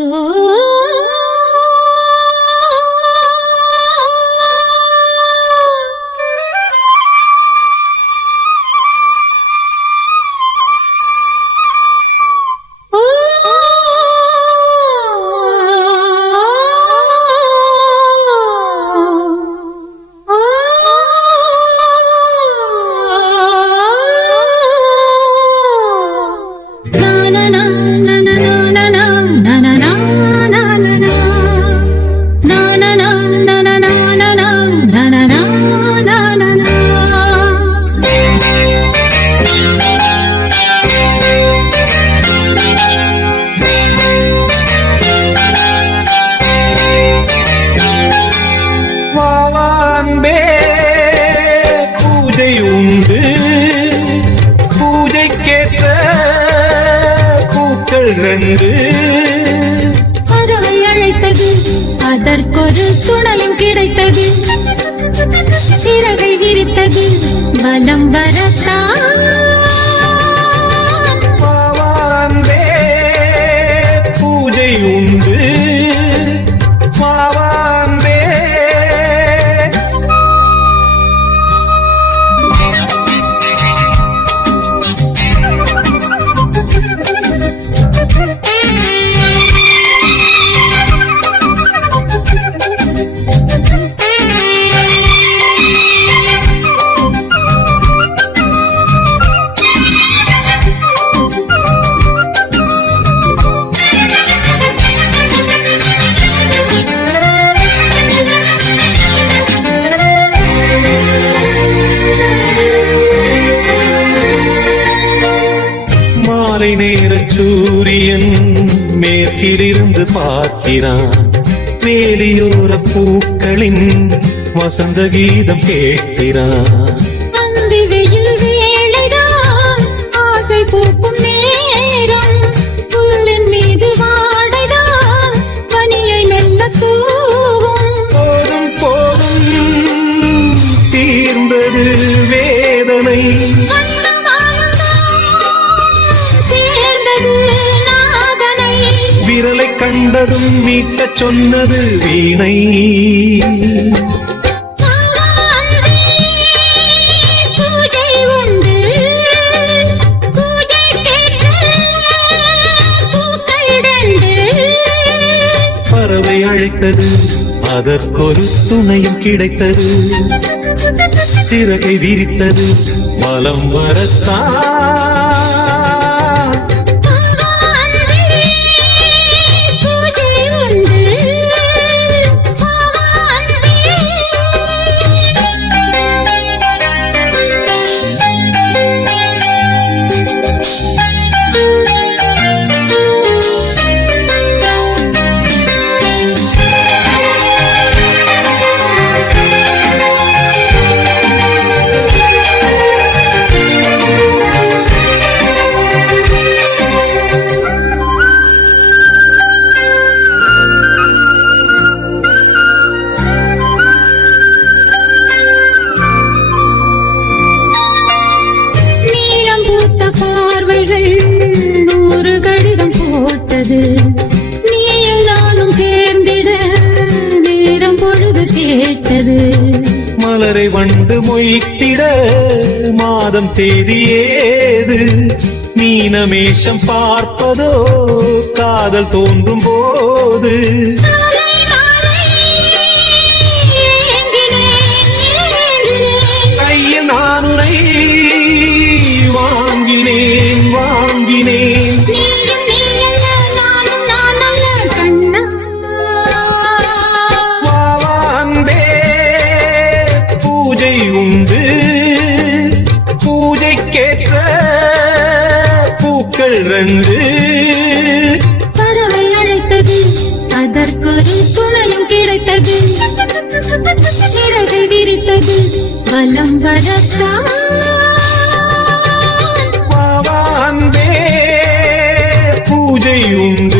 Oh. நன்று ரெண்டு பறவை அழைத்தது அதற்கொரு துணலும் கிடைத்தது. சிறகை விரித்தது பலம் வரத்தான். சூரியன் மேற்கிலிருந்து பார்க்கிறான். வேலியோர பூக்களின் வசந்த கீதம் கேட்கிறான். கண்டதும் மீட்டச் சொன்னது வீணை. பறவை அழைத்தது அதற்கொரு துணையும் கிடைத்தது. சிறகை விரித்தது மலம் வரத்தான் பார்வைகள் ஒரு கடிதம் போட்டது. நீயும் நானும் சேர்ந்திட நேரம் பொழுது கேட்டது. மலரை வண்டு மொய்த்திட மாதம் தேதி ஏது? மீனமேஷம் பார்ப்பதோ காதல் தோன்றும் போது? பூக்கள் ரெண்டு பறவை அழைத்தது. அதற்கொரு துணையும் கிடைத்தது. சிறகை விரித்தது. பலம் வரத்தான். பூஜை உண்டு.